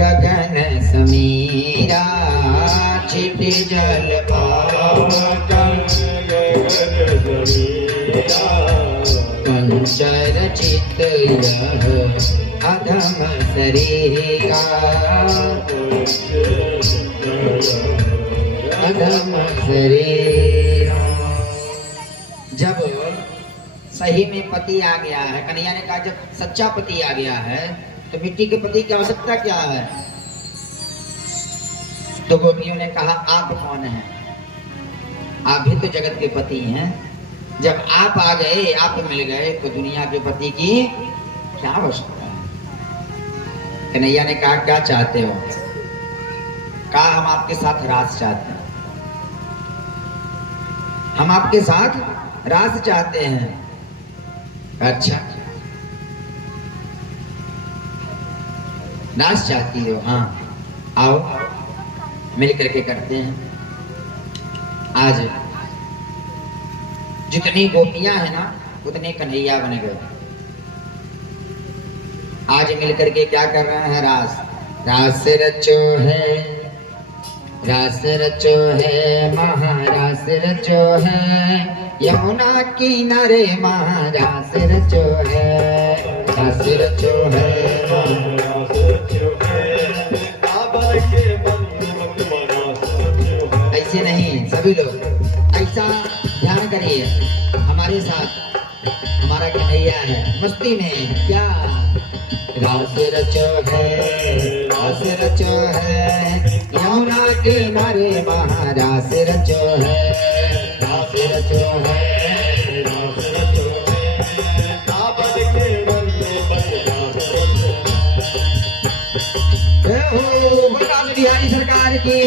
गगन समीरा छिट जल कंचर चित यह अधम शरीरा अधम शरीरा। जब सही में पति आ गया है, कन्हैया ने कहा जब सच्चा पति आ गया है तो मिट्टी के पति की आवश्यकता क्या है? तो गोपियों ने कहा आप कौन हैं? आप भी तो जगत के पति हैं। जब आप आ गए, आप मिल गए, तो दुनिया के पति की क्या आवश्यकता है? कन्हैया ने कहा क्या चाहते हो? कहा हम आपके साथ रास चाहते हैं, हम आपके साथ रास चाहते हैं। अच्छा रास चाहती हो? हाँ आओ मिल करके करते हैं। आज जितनी गोपियां हैं ना उतने कन्हैया बन गए। आज मिल करके क्या कर रहे हैं? रास। रास रचो है, रास रचो है, महारास रचो है, यमुना किनारे महारास रचो है, रास रचो है, ऐसे नहीं सभी लोग ऐसा ध्यान करिए। हमारे साथ हमारा कन्हैया है, मस्ती में क्या? रास रचो है, रास रचो है, यमुना किनारे महारास रचो है, रास रचो है, रास रचो है, काबल के मन में बलराम बिहारी सरकार की।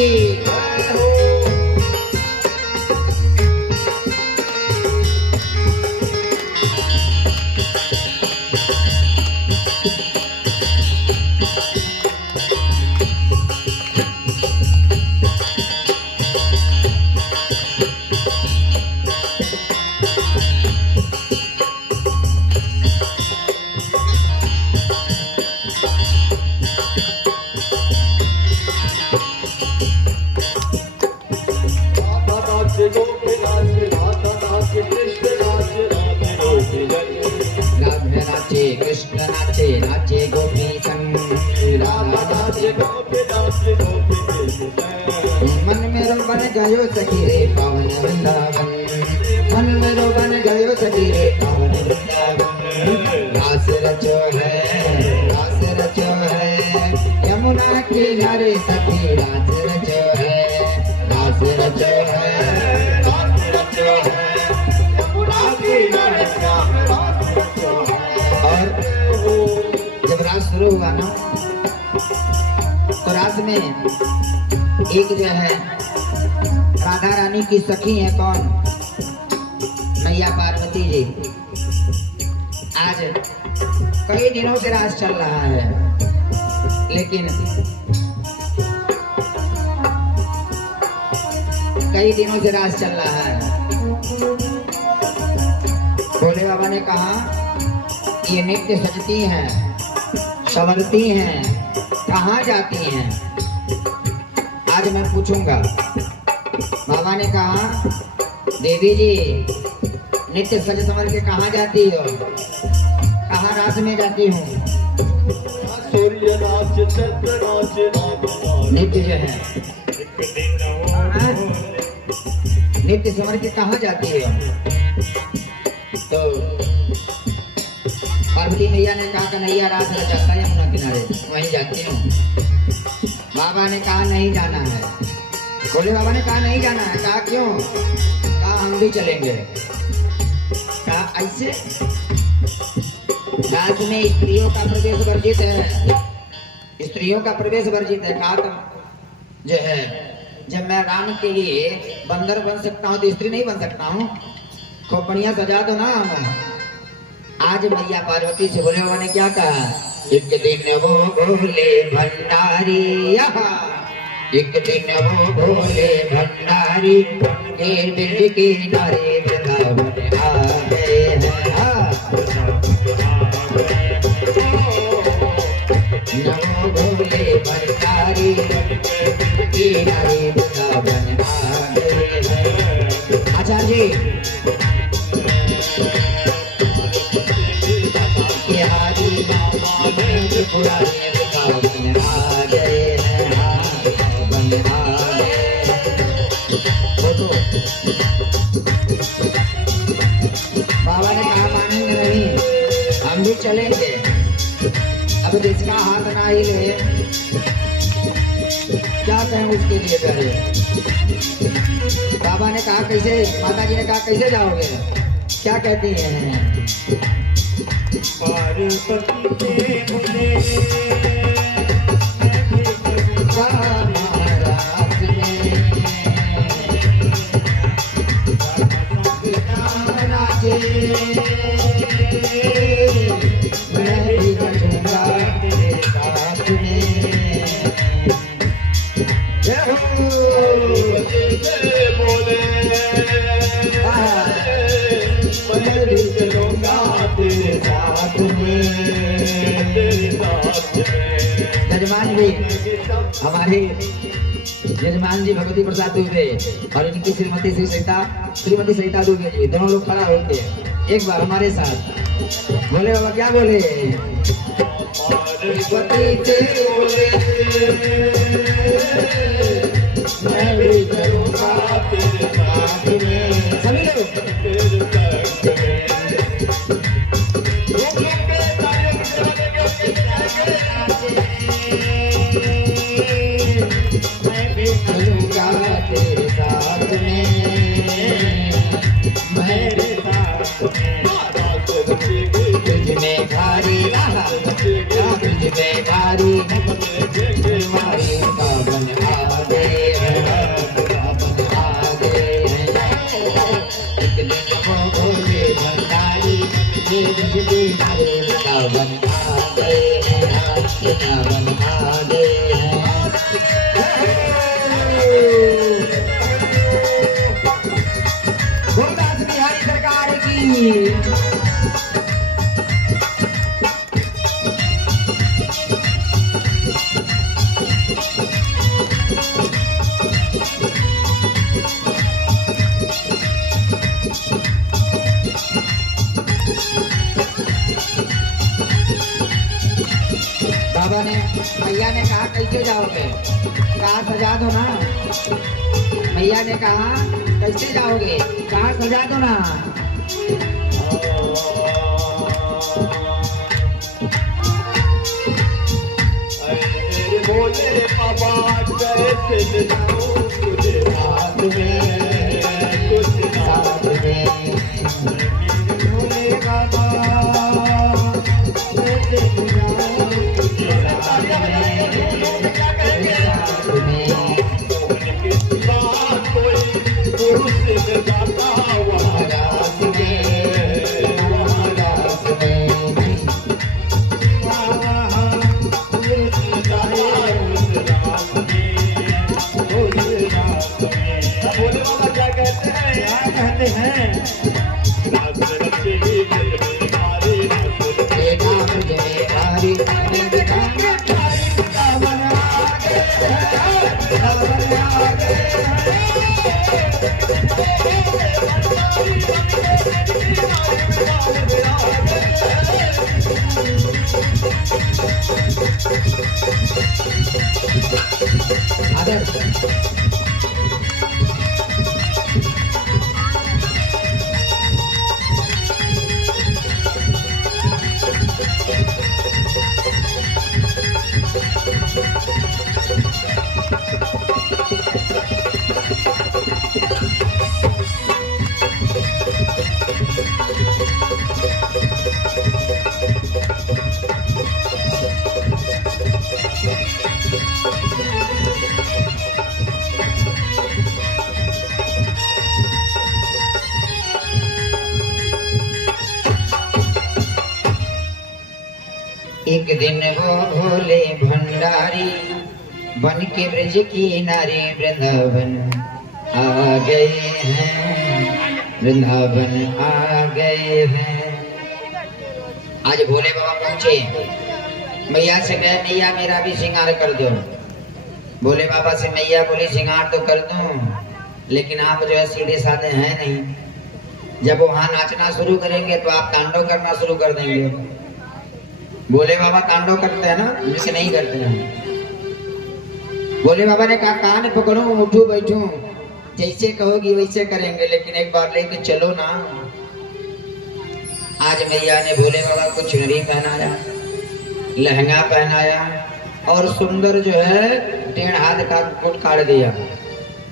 कृष्ण नाचे नाचे गोपी संग, मन मेरो बन गयो सखी रे पावन वृंदावन, मन मेरो बन गयो सखी रे पावन वृंदावन। रास रचो है, रास रचो है, यमुना किनारे सखी रास रचो है, रास रचो है, रास रचो है, यमुना किनारे रास रचो है। और जब रास शुरू हुआ ना तो रास में एक जो है राधा रानी की सखी है, कौन? मैया पार्वती जी। आज कई दिनों से रास चल रहा है, लेकिन कई दिनों से रास चल रहा है। भोले बाबा ने कहा ये नित्य सजती हैं, संवरती हैं, कहाँ जाती हैं? आज मैं पूछूंगा। बाबा ने कहा देवी जी नित्य सज संवर के कहाँ जाती हो? कहाँ रास में जाती हूँ? नित्य जो है नित्य संवर के कहाँ जाती हो? तो पार्वती मैया ने कहा कन्हैया रास रचाता है यमुना किनारे, वहीं जाती हूँ। बाबा ने कहा नहीं जाना है। भोले बाबा ने कहा नहीं जाना है। कहा क्यों? कहा हम भी चलेंगे। कहा ऐसे? रास में स्त्रियों का प्रवेश वर्जित है, स्त्रियों का प्रवेश वर्जित है। कहा जो है जब मैं राम के लिए बंदर बन सकता हूँ तो स्त्री नहीं बन सकता हूँ? खूब बढ़िया सजा दो ना। आज मैया पार्वती से भोले बाबा ने क्या कहा? एक दिन वो भोले भंडारी, एक दिन वो भोले भंडारी दिल के नारे वृंदावन आ गए हैं। नमो भोले भंडारी। बिहारी किनारे वृंदावन आ गए हैं। आचार्य जी बिहारी पुराने वृंदावन आ गए हैं, वृंदावन आ गए हैं। बाबा ने कहा मानेंगे नहीं, हम भी चलेंगे। अब जिसका हाथ ना ही ले क्या कहें उसके लिए प्यारे। बाबा ने कहा कैसे, माता जी ने कहा कैसे जाओगे, क्या कहती हैं? जजमान जी हमारे जजमान जी भगवती प्रसाद दुबे और इनकी श्रीमती सरिता दुबे जी दोनों लोग खड़ा होते हैं एक बार हमारे साथ। बोले बाबा क्या बोले? मैं भी चलूंगा तेरे साथ में। सभी लोग चलूंगा तेरे साथ में, मेरे साथ तुझ में भारी तुझ में भारी हमारी पावन आ गए हैं, पावन आ गए हैं। एक दिन वो भोले भंडारी बिजली हरे पावन आ गए हैं, पावन आ गए हैं। गोदास बिहारी सरकार की। बाबा ने मैया ने कहा कैसे जाओगे, कहा सजा दो ना। मैया ने कहा कैसे जाओगे, कहा सजा दो ना। बोले बाबा कैसे जाऊं तुझे साथ में, तुझे साथ में। बोले बाबा कैसे जाऊं तुझे साथ में। एक दिन वो भोले भंडारी बन के ब्रज की नारी वृंदावन आ गए हैं, वृंदावन आ गए हैं। आज भोले बाबा पहुंचे, मैया से कहे मैया मेरा भी श्रृंगार कर दो। भोले बाबा से मैया बोली श्रृंगार तो कर दूं, लेकिन आप जो है सीधे साधे हैं नहीं। जब वहां नाचना शुरू करेंगे तो आप तांडव करना शुरू कर देंगे। भोले बाबा तांडव करते हैं ना, जिसे नहीं करते हैं। भोले बाबा ने कहा कान पकड़ो, उठू बैठू, जैसे कहोगी वैसे करेंगे, लेकिन एक बार लेके चलो ना। आज मैया ने भोले बाबा को चुनरी पहनाया, लहंगा पहनाया और सुंदर जो है 1.5 हाथ का मुकुट काट दिया।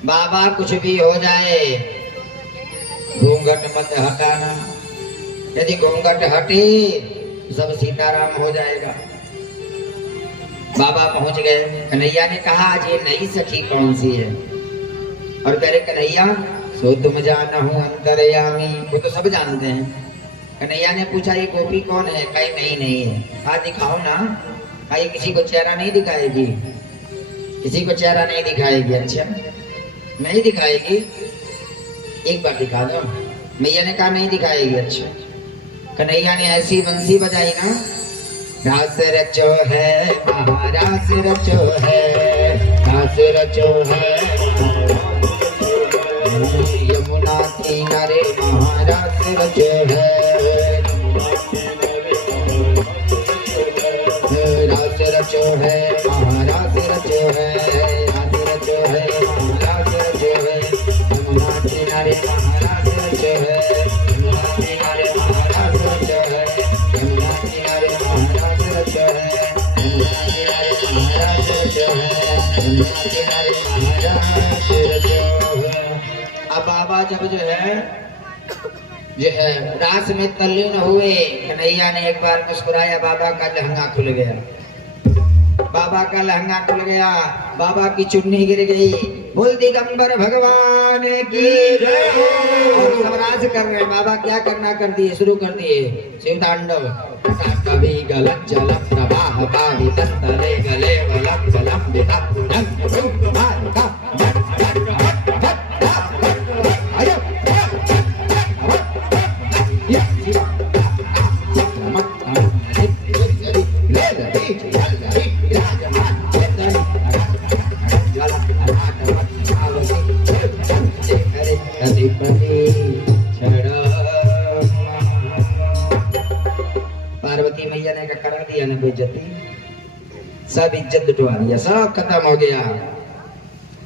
बाबा कुछ भी हो जाए घूंघट मत हटाना, यदि घूंघट हटी सब सीताराम हो जाएगा। बाबा पहुंच गए। कन्हैया ने कहा आज ये नई सखी कौन सी है? और कह रहे कन्हैया सो तुम जाना हूँ अंतर्यामी, वो तो सब जानते हैं। कन्हैया ने पूछा ये गोपी कौन है? कहीं नहीं है। कहा दिखाओ ना। कहा ये किसी को चेहरा नहीं दिखाएगी, किसी को चेहरा नहीं दिखाएगी। अच्छा नहीं दिखाएगी, एक बार दिखा दो। मैया ने कहा नहीं दिखाएगी। अच्छा कन्हैया ने ऐसी बंसी बजाई ना, रास रचो है महारास रचो है, रास रचो है यमुना किनारे महारास रचो है, रास रचो है महारास रचो है, रास रचो है महारास रचो है यमुना किनारे महारास रचो है, यमुना किनारे महारास रचो है, यमुना किनारे महाराज रचो है, यमुना किनारे महाराज रचो है, यमुना किनारे महाराज रचो है। अब बाबा जब जो है रास में तल्लीन हुए, कन्हैया ने एक बार मुस्कुराया, बाबा का लहंगा खुल गया। बाबा का लहंगा खुल गया, बाबा की चुन्नी गिर गई। बोल दिगंबर भगवान की जय। और सब राज कर रहे हैं। बाबा क्या करना कर दिए, शुरू कर दिए शिव तांडव। कभी गलत जल प्रवाह पावी तस्तरे गले वलम वलम पार्वती मैया ने करा दिया ना बेइज्जती, सब इज्जत लुटवा दिया, सब खत्म हो गया।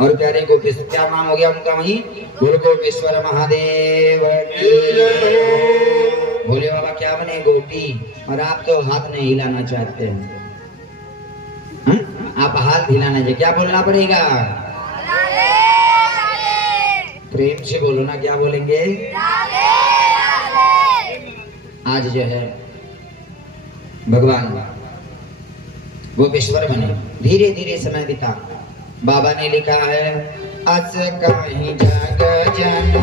और प्यारे गोपेश्वर क्या नाम हो गया उनका? वहीं बोल गोपेश्वर महादेव की जय। भोले बाबा क्या बने? गोपी। और आप तो हाथ नहीं हिलाना चाहते हैं, आप हाथ हिलाना चाहिए। क्या बोलना पड़ेगा? प्रेम से बोलो ना, क्या बोलेंगे? आज जो है भगवान गोपेश्वर बने, धीरे धीरे समय बिता। बाबा ने लिखा है अस कहीं जग जन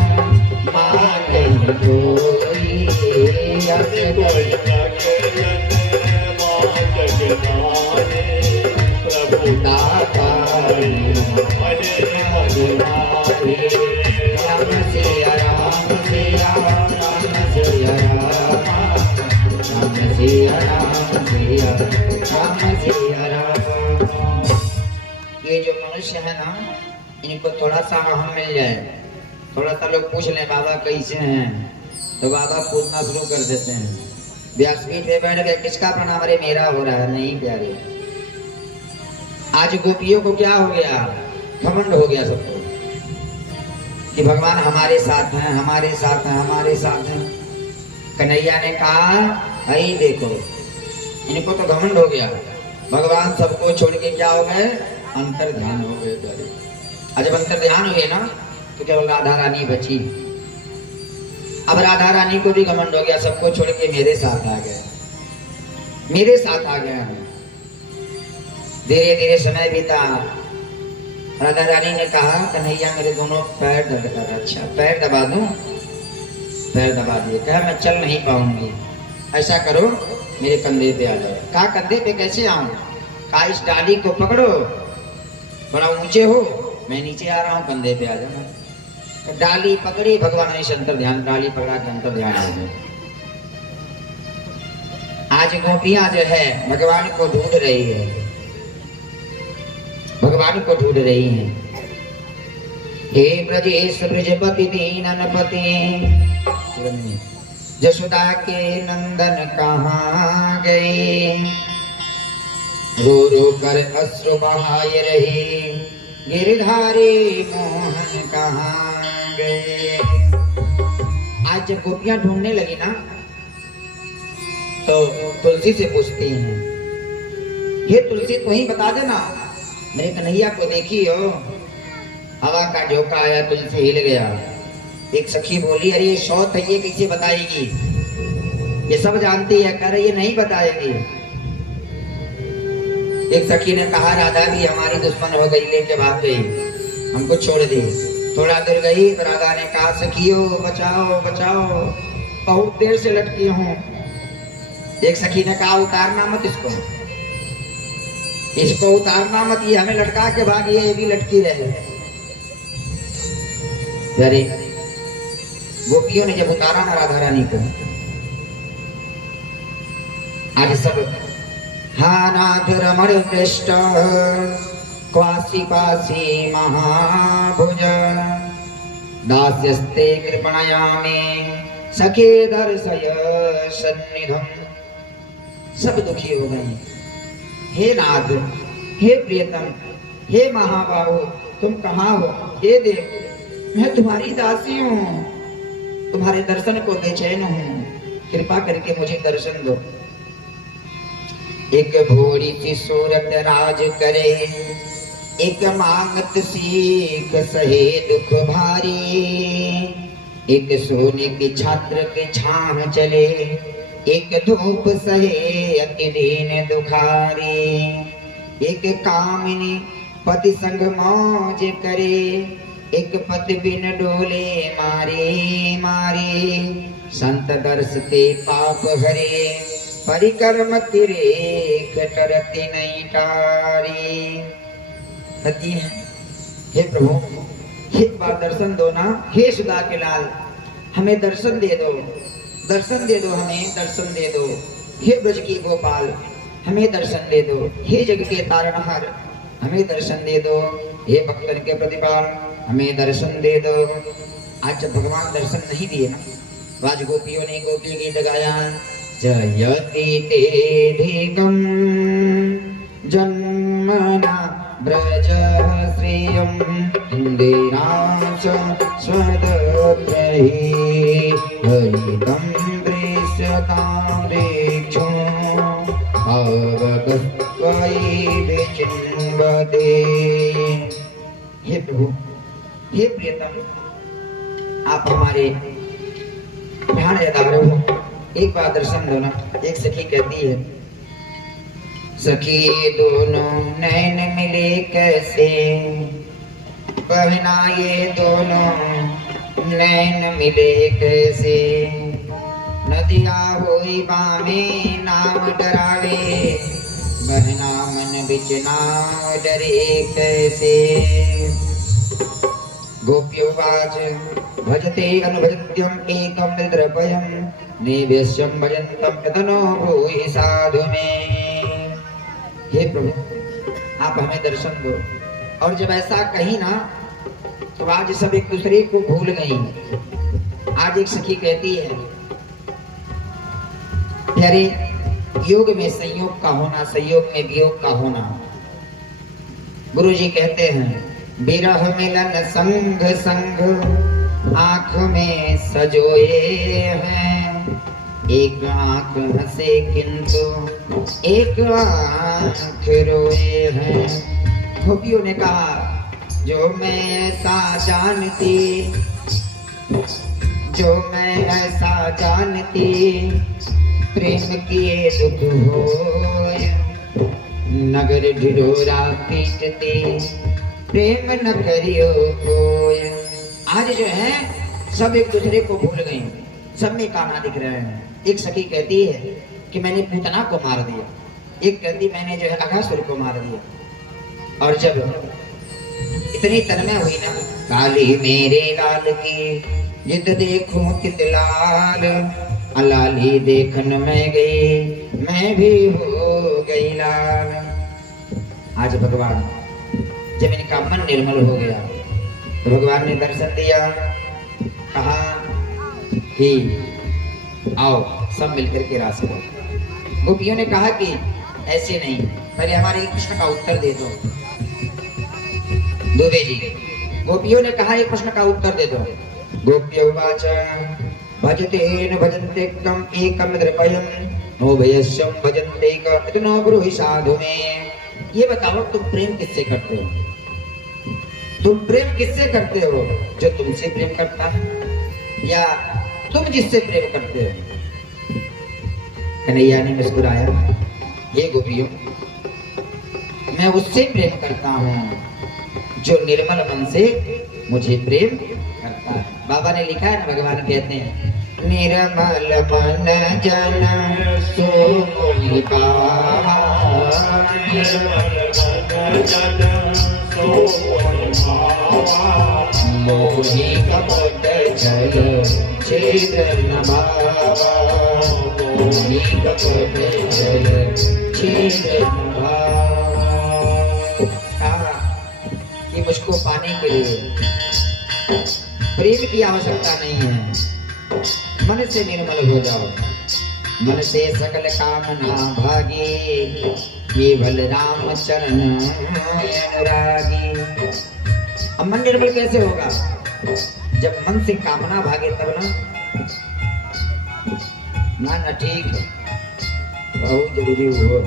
माने कोई, अस कोई जग जन माने प्रभु दाता राम सिया राम सिया राम सिया राम सिया राम सिया राम सिया राम। ये जो मनुष्य है ना, इनको थोड़ा सा अहम मिल जाए, थोड़ा सा लोग पूछ ले बाबा कैसे हैं, तो बाबा पूछना शुरू कर देते हैं। व्यासपीठ पे बैठ गए, किसका प्रणाम? अरे मेरा हो रहा है। नहीं प्यारे, आज गोपियों को क्या हो गया? घमंड हो गया सबको कि भगवान हमारे साथ हैं, हमारे साथ हैं, हमारे साथ हैं। कन्हैया ने कहा भाई देखो, इनको तो घमंड हो गया। भगवान सबको छोड़ के क्या हो गए? अंतर ध्यान हो गए प्यारे। आज जब अंतर ध्यान हुए ना, तो केवल राधा रानी बची। अब राधा रानी को भी घमंड हो गया, सबको छोड़ के मेरे साथ आ गए, मेरे साथ आ गया। धीरे धीरे समय बीता। राधा रानी ने कहा कन्हैया मेरे दोनों पैर दर्द कर। अच्छा पैर दबा दूं? पैर दबा दिए। कहा मैं चल नहीं पाऊंगी, ऐसा करो मेरे कंधे पे आ जाओ। कहा कंधे पे कैसे आऊं? कहा इस डाली को पकड़ो, बड़ा ऊंचे हो, मैं नीचे आ रहा हूँ, कंधे पे आ जाना। तो डाली पकड़ी, भगवान ने अंतर ध्यान, डाली पकड़ा के अंतर ध्यान हो गया। आज गोपियां जो है भगवान को ढूंढ रही है, भगवान को ढूंढ रही हैं। हे ब्रजेश ब्रजपति दीननपति, जशोदा के नंदन कहाँ गए, रो रो कर अश्रु बहाए रहे, गिरधारी मोहन कहाँ गए। आज जब गोपियां ढूंढने लगी ना तो तुलसी से पूछती हैं, हे तुलसी तू ही बता देना, मेरे कन्हैया को देखी हो। हवा का झोंका आया, तुलसी हिल गया। एक सखी बोली, अरे ये शौत है, ये कैसे बताएगी, ये सब जानती है। कह रही ये नहीं बताएगी। एक सखी ने कहा, राधा भी हमारी दुश्मन हो गई, लेके भाग गई, हमको छोड़ दी। थोड़ा दूर गई तो राधा ने कहा, सखियो बचाओ बचाओ, बहुत देर से लटकी हूँ। एक सखी ने कहा, उतारना मत इसको, इसको उतारना मत, ये हमें लटका के भागी है, ये भी लटकी रहे। अरे गोपियों ने जब उतारा ना राधा रानी को, आज सब हा नाथ रमण पृष्ठ क्वासी पासी महाभुज दास्यस्ते कृपणयामे सखे दर्शय सन्निधम। सब दुखी हो गए। हे नाथ, हे प्रियतम, हे महाबाहु, तुम कहाँ हो? हे देव, मैं तुम्हारी दासी हूँ, तुम्हारे दर्शन को बेचैन हूँ, कृपा करके मुझे दर्शन दो। एक भोरी सी सूरत राज करे, एक मांगत सीख सहे दुख भारी, एक सोने की छात्र के छाह चले, एक धूप सहे अति दीन दुखारी, एक कामिनी पति संग मौज करे, एक पति बिन डोले मारे मारे, संत दर्शते पाप हरे, परिकर्म तिरे कटरते नहीं टारी। कहती है, हे प्रभु, एक बार दर्शन दो ना, हे सुधा के लाल, हमें दर्शन दे दो, दर्शन दे दो, हमें दर्शन दे दो। हे ब्रज की गोपाल, हमें दर्शन दे दो। हे जग के तारणहार, हमें दर्शन दे दो। हे भक्तन के प्रतिपाल, हमें दर्शन दे दो। आज जब भगवान दर्शन नहीं दिए ना, राज गोपियों ने गोपी गीत गाया, जयति तेधिकं जन्मना ब्रज श्रियं इंदिराच स्वदप्रहि हरितं दृश्यतां दीक्षो भावगस्त्वयि विचिन्वते। हे प्रभु, हे प्रियतम, आप हमारे ध्यान यदार हो, एक बार दर्शन दो ना। एक सखी कहती है, सखी दोनों नैन मिले कैसे, बहना ये दोनों नैन मिले कैसे, नदिया होई बामे नाव डरावे, बहना मन बिच नाव डरे कैसे। गोप्योवाच भजते अनुभजत्यम एकम द्रवयम निवेश्यम भजन्तम तनो भूहि साधु में। हे प्रभु, आप हमें दर्शन दो। और जब ऐसा कही ना तो आज सब एक दूसरे को भूल गई। आज एक सखी कहती है, प्यारे, योग में संयोग का होना, संयोग में वियोग का होना। गुरु जी कहते हैं, बिरह मिलन संग संग आंख में सजोए हैं, एक आंख हंसे किंतु एक आंख रोए हैं। गोपियों ने कहा, जो मैं ऐसा जानती, जो मैं ऐसा जानती, प्रेम किए दुख होए, नगर ढिढोरा पीटते, प्रेम न करियो कोय। आज जो है सब एक दूसरे को भूल गए, सब में काना दिख रहे हैं। एक सखी कहती है कि मैंने पूतना को मार दिया, एक कहती मैंने जो है अघासुर को मार दिया। और जब इतनी तन्मय हुई ना, काली मेरे लाल की जिद देखूं कित लाल, अलाली देखन में गई मैं भी हो गई लाल। आज भगवान जब इनका मन निर्मल हो गया तो भगवान ने दर्शन दिया, कहा कि आओ सब मिलकर के रास करो। गोपियों ने कहा कि ऐसे नहीं, पहले हमारे एक प्रश्न का उत्तर दे दो। दुबे जी, गोपियों ने कहा एक प्रश्न का उत्तर दे दो। गोप्यो वाच भजतेन भजन्ते कम एकम द्रपयम नो भयस्यम भजन्ते कम ब्रूहि साधु में। ये बताओ तुम प्रेम किससे करते हो? तुम प्रेम किससे करते हो? जो तुमसे प्रेम करता है या तुम जिससे प्रेम करते हो? कन्हैया ने मुस्कुराया, ये गोपियों, मैं उससे प्रेम करता हूँ जो निर्मल मन से मुझे प्रेम करता है। बाबा ने लिखा है ना, भगवान कहते हैं निर्मल मन जन सो मोहि पावा, निर्मल मन जन सो मोहि पावा, मोहि कपट छल छेद न भावा, मोहि कपट छल छेद न भावा। कहा कि मुझको पाने के लिए प्रेम की आवश्यकता नहीं है, मन से निर्मल हो जाओ। मन से सकल कामना भागे, केवल राम चरण अनुरागी। अब मन निर्मल कैसे होगा? जब मन से कामना भागे तब ना ठीक है, बहुत जरूरी हो।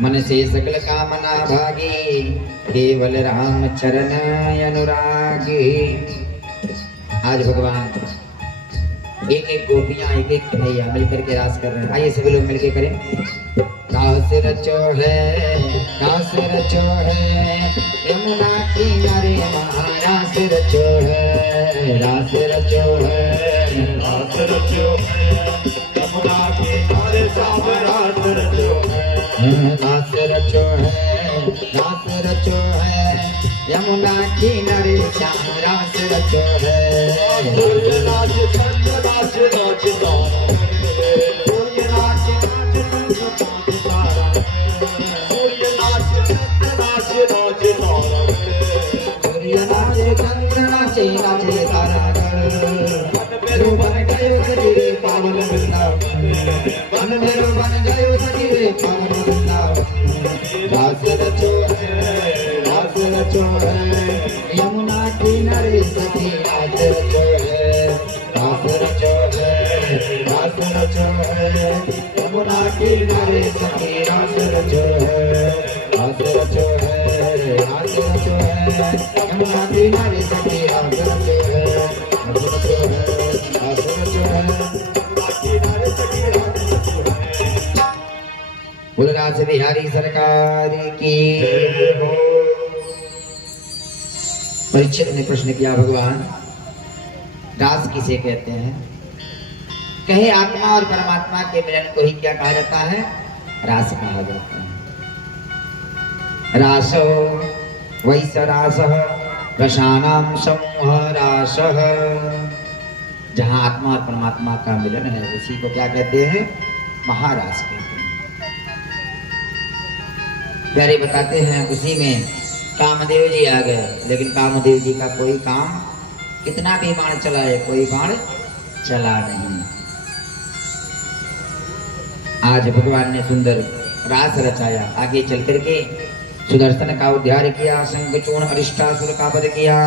मन से सकल कामना भागे, केवल राम चरण अनुरागी। आज भगवान एक एक गोपियां एक एक कन्हैया मिलकर के रास कर रहे हैं। आइए सभी लोग मिलकर करें। रास रचो है, रास रचो है, यमुना किनारे महारास रचो है, रास रचो है, रास रचो है, यमुना किनारे सब रास रचो है, रास रचो है, रास रचो है, यमुना किनारे श्याम रास रचो है। सूर्य नाच चंद्र नाच नाच तारा, सूर्य नाच नाच नाच तारा, सूर्य नाच चंद्र नाच नाच तारा, सूर्य नाच चंद्र नाच नाच तारा। मन मेरो बन गयो सखी पावन वृंदावन, मन मेरो बन गयो सखी पावन वृंदावन। रास रचो है, रास रचो है, यमुना किनारे सखी रास रचो है, रास रचो है, रास रचो है, यमुना किनारे सखी रास रचो है, रास रचो है, रास रचो है, यमुना किनारे सखी रास रचो है, रास रचो है, रास रचो है, यमुना किनारे सखी रास रचो है। बोल रास बिहारी सरकार की। परीक्षित ने प्रश्न किया, भगवान रास किसे कहते हैं? कहे आत्मा और परमात्मा के मिलन को ही क्या कहा जाता है? रास कहा जाता है। रासो वैस रासः रसानां समूह रासः। जहां आत्मा और परमात्मा का मिलन है उसी को क्या कहते हैं? महारास कहते हैं। प्यारे बताते हैं उसी में कामदेव जी आ गए, लेकिन कामदेव जी का कोई काम, कितना भी बाण चलाए कोई बाण चला नहीं। आज भगवान ने सुंदर रास रचाया। आगे चल करके सुदर्शन का उद्धार किया, शंखचूर्ण अरिष्टासुर का वध किया।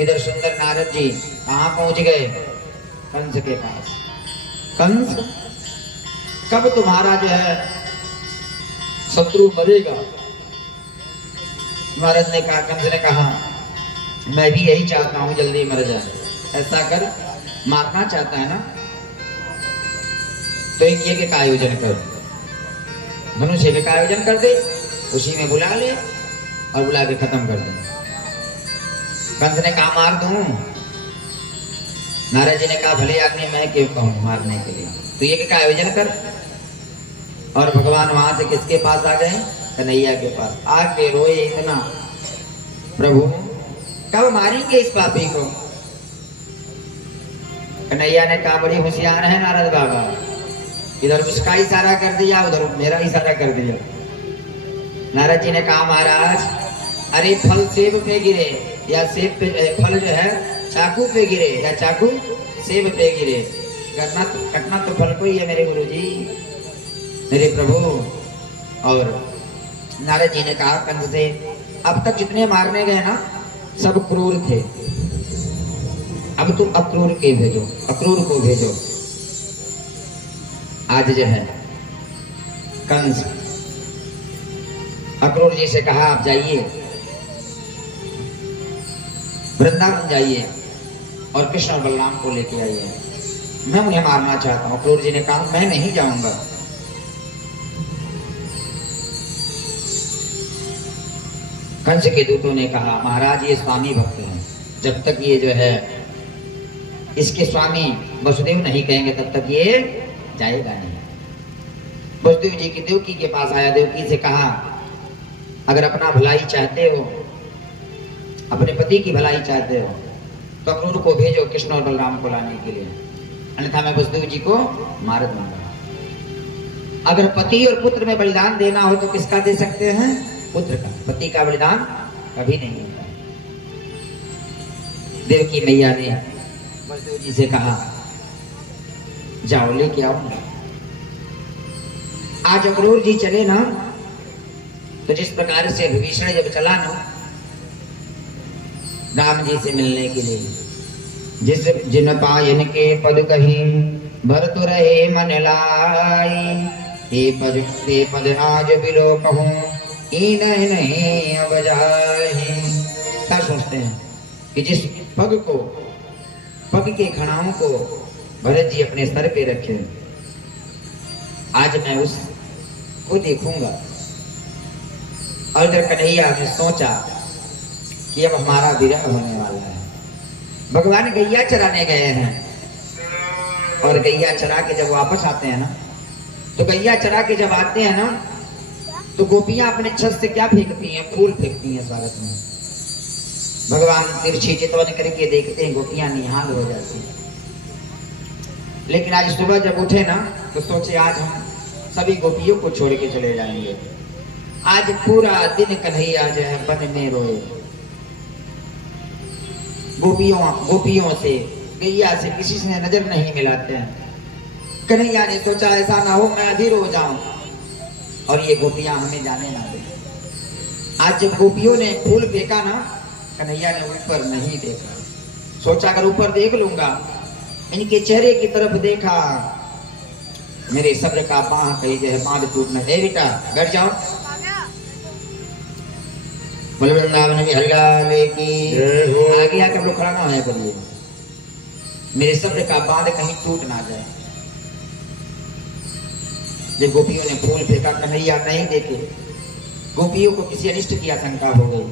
इधर सुंदर नारद जी कहाँ पहुंच गए? कंस के पास। कंस कब तुम्हारा जो है शत्रु मरेगा? नारद ने कहा, कंस ने कहा मैं भी यही चाहता हूं जल्दी मर जाए। ऐसा कर, मारना चाहता है ना तो एक यज्ञ का आयोजन कर, धनुष यज्ञ का आयोजन कर दे, उसी में बुला ले और बुला के खत्म कर दे। कंस ने कहा मार दूं। नारद जी ने कहा भले आदमी मैं क्यों कहूं मारने के लिए, तो यज्ञ का आयोजन कर। और भगवान वहां से किसके पास आ गए? कन्हैया के पास। आके रोए इतना, प्रभु कब मारेंगे इस पापी को? कन्हैया ने कहा बड़ी होशियार है नारद बाबा, इधर उसका इशारा कर दिया, उधर मेरा इशारा कर दिया। नारद जी ने कहा महाराज अरे फल सेब पे गिरे या सेब पे फल जो है चाकू पे गिरे या चाकू सेब पे गिरे, कटना तो फल को ही है मेरे गुरु जी, मेरे प्रभु। और नारद जी ने कहा कंस से अब तक जितने मारने गए ना सब क्रूर थे, अब तुम अक्रूर के भेजो, अक्रूर को भेजो। आज जो है कंस अक्रूर जी से कहा आप जाइए वृंदावन जाइए और कृष्ण और बलराम को लेके आइए, मैं उन्हें मारना चाहता हूं। अक्रूर जी ने कहा मैं नहीं जाऊंगा। कंस के दूतों ने कहा महाराज ये स्वामी भक्त हैं, जब तक ये जो है इसके स्वामी वसुदेव नहीं कहेंगे तब तक ये जाएगा नहीं। वसुदेव जी की देवकी के पास आया, देवकी से कहा अगर अपना भलाई चाहते हो, अपने पति की भलाई चाहते हो तो अक्रूर को भेजो कृष्ण और बलराम को लाने के लिए, अन्यथा मैं वसुदेव जी को मार दूंगा। अगर पति और पुत्र में बलिदान देना हो तो किसका दे सकते हैं? पुत्र का। पति का बलिदान कभी नहीं होता। देवकी मैया ने वसुदेव जी से कहा जाओ लेके आओ। आज अक्रूर जी चले ना तो जिस प्रकार से विभीषण जब चला ना राम जी से मिलने के लिए, जिस जिन पायन के पद कही भरत रहे मन लाई, हे पद आज बिलो कहूं ई नहीं अब जाहि। क्या सोचते हैं कि जिस पग के खड़ाओं को भरत जी अपने सर पे रखे, आज मैं उसको देखूंगा। और इधर कन्हैया ने सोचा कि अब हमारा विरह होने वाला है। भगवान गैया चराने गए हैं और गैया चरा के जब वापस आते हैं ना तो गैया चरा के जब आते हैं ना तो गोपियां अपने छत से क्या फेंकती हैं? फूल फेंकती हैं स्वागत में। भगवान तिरछी चितवन करके देखते हैं, गोपियां निहाल हो जाती हैं। लेकिन आज सुबह जब उठे ना तो सोचे आज हम सभी गोपियों को छोड़ के चले जाएंगे। आज पूरा दिन कन्हैया जो है वन में रोए, गोपियों से गैया से किसी से नजर नहीं मिलाते हैं। कन्हैया ने सोचा ऐसा ना हो मैं अधीर हो जाऊं और ये गोपियां हमें जाने ना दे। आज जब गोपियों ने फूल फेंका ना कन्हैया ने ऊपर नहीं देखा, सोचा अगर ऊपर देख लूंगा। इनके चेहरे की तरफ देखा, मेरे सब्र का बांध कहीं जो है बांध टूटना। ए बेटा बैठ जाओ। बोले वृंदावन विहर लाल की आगे आकर लोग खड़ा ना है बोलिए, मेरे सब्र का बांध कहीं टूट ना जाए। जब गोपियों ने फूल फेंका कन्हैया नहीं देखे, गोपियों को किसी अनिष्ट की आशंका हो गई।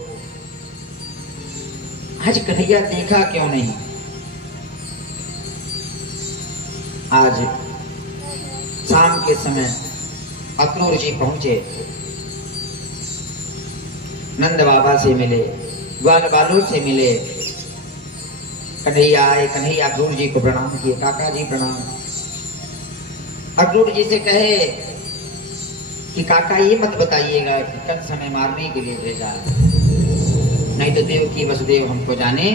आज कन्हैया देखा क्यों नहीं? आज शाम के समय अक्रूर जी पहुंचे, नंद बाबा से मिले, ग्वाल बालों से मिले। कन्हैया आए, कन्हैया अक्रूर जी को प्रणाम किए, काका जी प्रणाम। अक्रूर जी से कहे कि काका ये मत बताइएगा कि कंस हमें मारने के लिए भेजा है, नहीं तो देव की वसुदेव हमको जाने